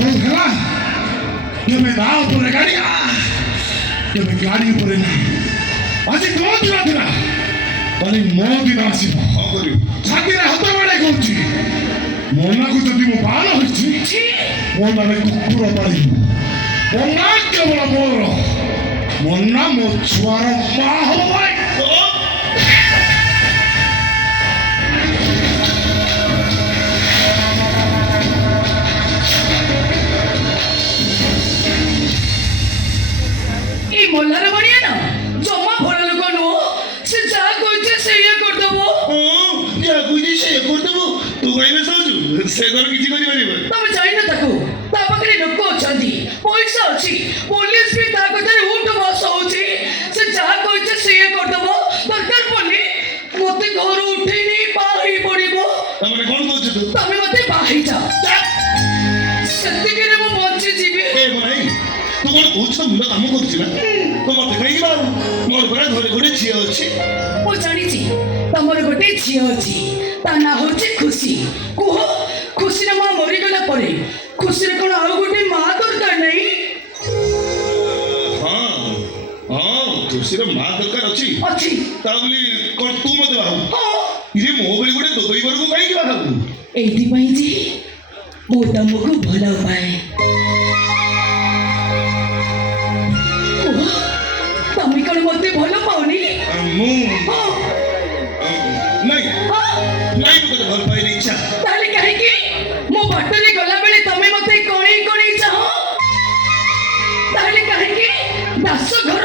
ହଉ ହେଲା ଏବେ ତା ଉପରେ ଗାଡ଼ି ଏବେ ଗାଡ଼ି ଉପରେ ନା ଆଜି ତୋ ଦିନ ଥିଲା କାଲି ମୋ ଦିନ ଆସିବ କଣ କରିବୁ? ଛାତିରେ ହାତ ବାଡ଼େଇ କରୁଛି ମନାକୁ ଯଦି ମୁଁ ବାଳ ହୋଇଛି ମୋ ନାମେ କୁକୁର ପାଳିବୁ ମନା କେବଳ ମୋର ମନା ମୋ ଛୁଆର ମା ହବ ଭାଇ এই মোল্লার বাড়িয়ে না জমা ভরা লোক নো সে যা কইছে সেইয়া করদেব ଯାହା କହୁଛି ସେଇଆ କରିଦେବୁ ତୁ କହିବେ ସହୁଛୁ ସେ ଘର କିଛି କରିପାରିବ ତମେ ଜାଣିନ ତାକୁ ତା ପାଖରେ ଲୋକ ଅଛନ୍ତି ପଇସା ଅଛି ପୋଲିସ ବି ତା କଥାରେ ଉଠ ବସ ହଉଛି ସେ ଯାହା କଇছে ସେଇଆ କରିଦେବ ଦରକାର ପଡିଲେ ମତେ ଘରୁ ଉଠେଇ ନେଇ ବାହାରି ପଡିବ ତାମାନେ କଣ କହୁଛୁ ତୁ? ତମେ ମତେ ବାହାରି ଯାଅ ସେତିକିରେ ମୁଁ ବଞ୍ଚି ଯିବି ଏ ଭାଇ ତୁ କଣ କହୁଛୁ ତ ମୁଣ୍ଡ କାମ କରୁଛି ନା ତୁ ମତେ କାହିଁକି ବାବୁ ମୋର ଘରେ ଘରେ ଗୋଟେ ଝିଅ ଅଛି ମୁଁ ଜାଣିଛି ତମର ଗୋଟେ ଝିଅ ଅଛି ତା ନାଁ ହଉଛି ଖୁସି କୁହ ଖୁସିର ମା ମରିଗଲା ପରେ ଖୁସିର କଣ ଆଉ ଗୋଟେ ମା ଦରକାର ନାହିଁ ହଁ ହଁ ଖୁସିର ମା ଦରକାର ଅଛି ଅଛି ତା ବୋଲି କଣ ତୁ ମତେ ବାବୁ ହଁ ଇଏ ମୋ ଭଳି ଗୋଟେ ଦୋକରୀ ଘରକୁ କାହିଁକି ବାହାବୁ ଏଇଥିପାଇଁ ଯେ ମୁଁ ତମକୁ ଭଲ ପାଏ କୁହ ତମେ କଣ ମତେ ଭଲ ପାଉନି ମୁଁ ହଁ ନାଇଁ ହଁ ନାଇଁ ମୁଁ ତତେ ଭଲ ପାଇନି ଇଚ୍ଛା ତାହେଲେ କାହିଁକି ମୋ ବାଟରେ ଗଲାବେଳେ ତମେ ମତେ କଣେଇ କଣେଇ ଚାହଁ ତାହେଲେ କାହିଁକି ଦାସ ଘର